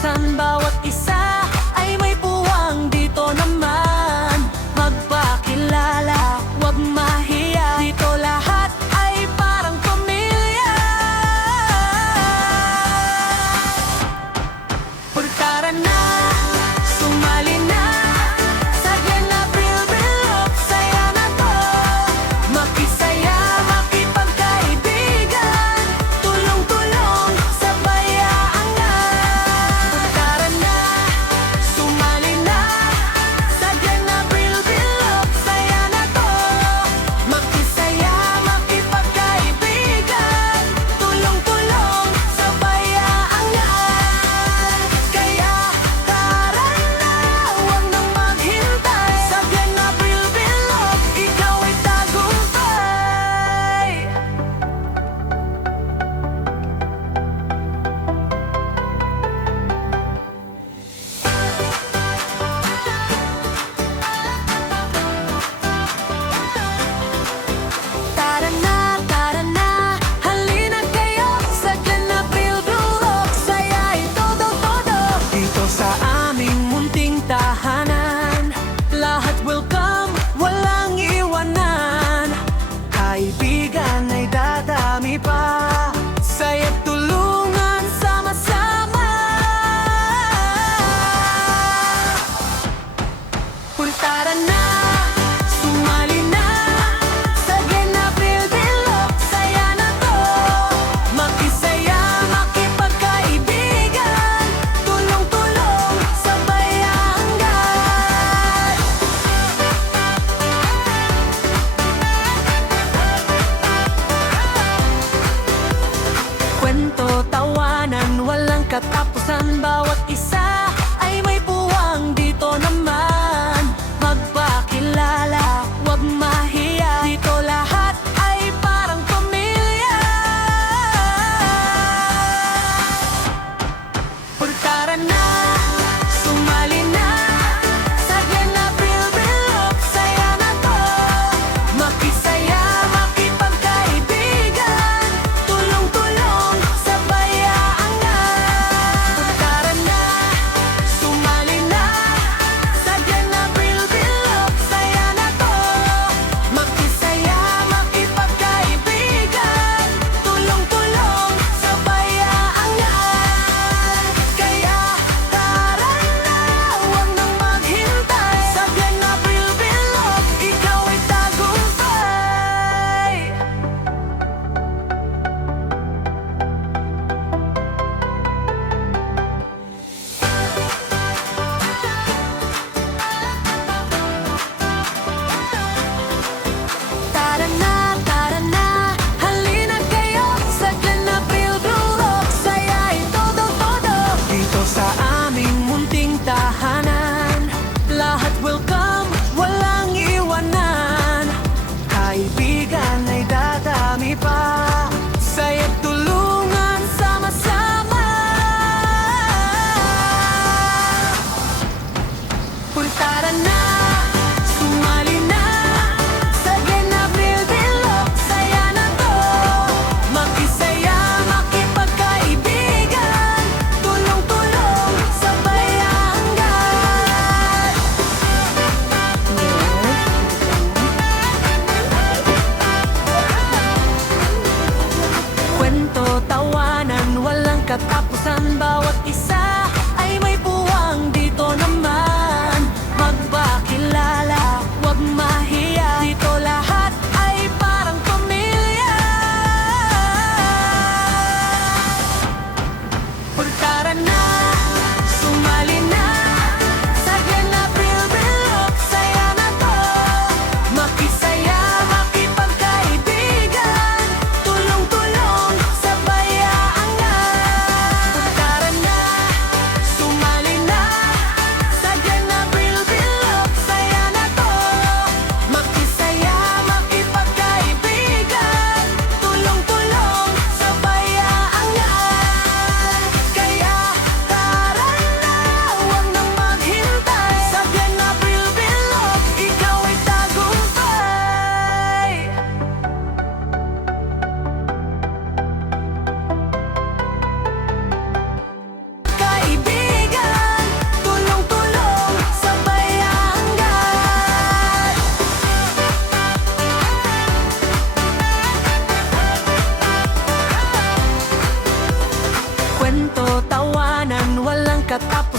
katapusan, bawat isa ay may puwang. Dito naman magpakilala, huwag mahiya. Dito lahat ay parang pamilya. Tara na, sumali na sa Glenn Abril Bilog. Saya na to, makisaya, makipagkaibigan, tulong-tulong, sabay aangat. Tara na, sumali na sa Glenn Abril Bilog. Saya na to, makisaya, makipagkaibigan, tulong-tulong, sabay aangat. Kaya tara na, huwag nang maghintay. Sa Glenn Abril Bilog, ikaw ay tagumpay. Tara na, halina kayo sa Glenn Abril Bilog. Saya ay todo-todo dito sa aming munting tahanan. Lahat welcome, walang iwanan. Kaibigan ay dadami pa, saya't tulungan sama-sama. Tara na, sumali na sa Glenn Abril Bilog. Saya na to, makisaya, makipagkaibigan, tulong-tulong, sabay aangat. Kwento, tawanan, walang katapusan, bawat isa ay may puwang. Dito naman magpakilala, huwag mahiya. Dito lahat ay parang pamilya. Tara na, sumali na sa Glenn Abril Bilog. Saya na to, makisaya, makipagkaibigan, tulong-tulong, sabay aangat. Tara na, sumali na sa Glenn Abril Bilog. Saya na to, makisaya, makipagkaibigan, tulong-tulong, sabay aangat. Kaya tara na, huwag nang maghintay. Sa Glenn Abril Bilog, ikaw ay tagumpay. Tara na, halina kayo sa Glenn Abril Bilog. Saya ay todo-todo dito sa aming munting tahanan. Lahat welcome, walang iwanan. Kaibigan ay dadami pa, saya't tulungan sama-sama. Tara na, sumali na sa Glenn Abril Bilog. Saya na to, makisaya, makipagkaibigan, tulong-tulong, sabay aangat. Kwento, tawanan, walang katapusan, bawat isa ay may puwang. Dito naman magpakilala, huwag mahiya. Dito lahat ay parang pamilya. Tara na, sumali na sa Glenn Abril Bilog. Saya na to, makisaya, makipagkaibigan, tulong-tulong, sabay aangat. Tara na, katapos